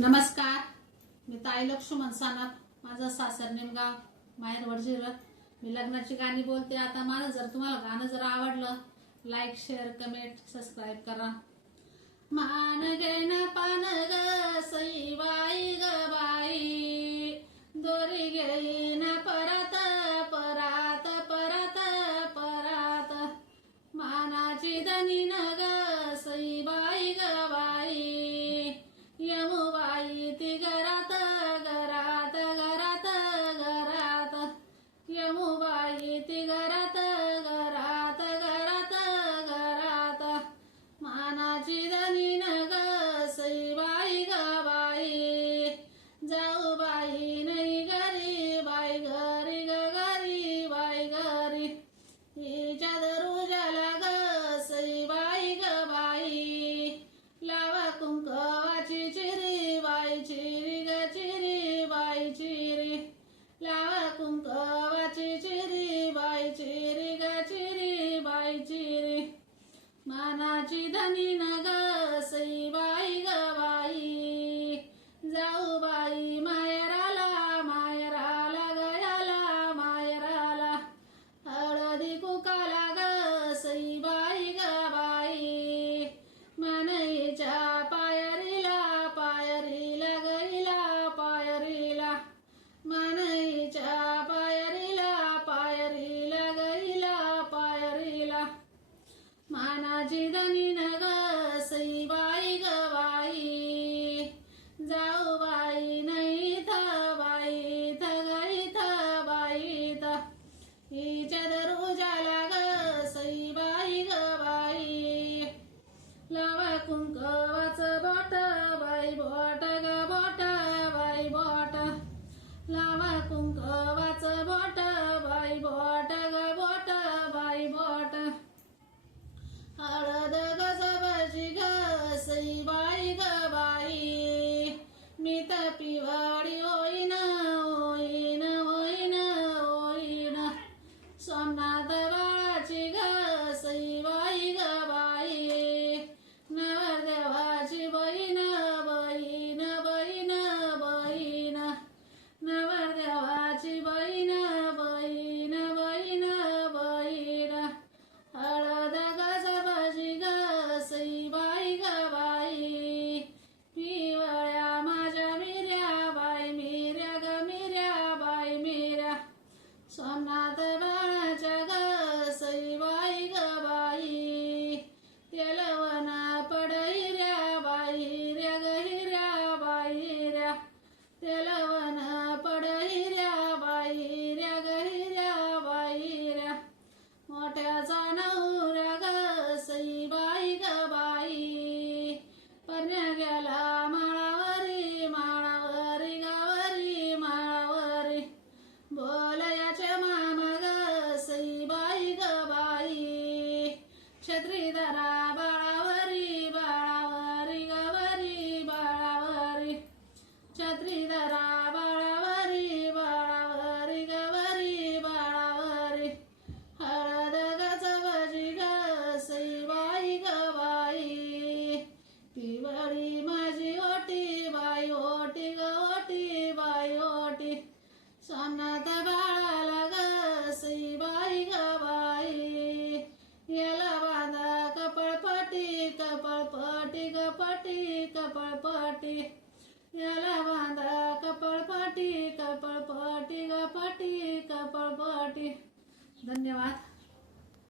नमस्कार, मी ताई लक्ष्मण सानप. माझं सासर निमगाव, माहेर वडजिरत. मी लग्नाची गाणी बोलते. आता माझं जर तुम्हाला गाणं जर आवडलं, लाईक शेअर कमेंट सबस्क्राईब करा. मान घेन पान ग सई बाई ग बाई, दोरी घेईन परत परात परात परात. मानाची धनी न ग सई बाई ग बाई, यमुबाई ती घरात घरात घरात घरात. यमुबाई ती घरात घरात घरात घरात. मानाची धनी न ग सई बाई ग बाई, जाऊ बाई नाही घरी बाई घरी ग घरी बाई घरी. हिच्या दरुजाला ग सई बाई ग बाई, लावा कुंकवाची चिरी बाई चिरी ग चिरी बाई चिरी. लावा कुंकवाची चिरी बाई चिरी ग चिरी बाई चिरी. मानाची धनी न ग सई बाई ग बाई, जाऊ बाई मायराला मायराला गयाला मायराला. हळदी कुकाला ग सई बाई ग बाई, मानईच्या पायरीला पायरीला गईला पायरीला. मानईच्या पायरीला पायरीला गईला पायरीला. मानाची धनी न ग सई बाई ग बाई, जाऊ बाई नाही थ बाई थ गई थ बाई थ. हिच्या दरुजाला ग सई बाई ग बाई, लावा कुंकवाचं बोट बाई बोट ग बोट बाई बोट. लावा कुंकवाचं बोट बाई बोट ग बोट बाई बोट. हळद गजबाची ग सई बाई ग बाई, मी तर पिवळी होईन होईन होईन होईन. सोमनाथ बाळाची ग सई बाई ग बाई, नवरदेवाची बहीण बहीण बहीण बहीण. नवरदेवाची बहीण बहीण बहीण बहीण. हळद गजबाची ग सई बाई ग बाई, पिवळ्या माझ्या मिऱ्या बाई मिऱ्या ग मिऱ्या बाई मिऱ्या. सोमनाथ बाळाच्या ग सई बाई ग बाई, तेलवण पड हिऱ्या बाई हिऱ्या ग हिऱ्या बाई हिऱ्या. तेलवण पड हिऱ्या बाई हिऱ्या ग हिऱ्या बाई हिऱ्या. मोठ्याचा नवरा ग सई बाई ग बाई, परण्या गेला माळावरी माळावरी गावरी माळावरी. बोलयाचे मामा ग सई बाई ग बाई, छत्रीधरा बाळावरी बाळावरी गवरी बाळावरी. छत्रीधरा बाळावरी बाळावरी गवरी बाळावरी. हळद गजबाची ग सई बाई ग बाई, पिवळी माझी ओटी बाई ओटी ग ओटी बाई ओटी. सोमनाथ बाळाला ग सई बाई ग बाई, याला बांधा कपळपटी कपळपटी ग पटी कपळपटी. याला बांधा कपळपटी कपळपटी ग पटी कपळपटी. धन्यवाद.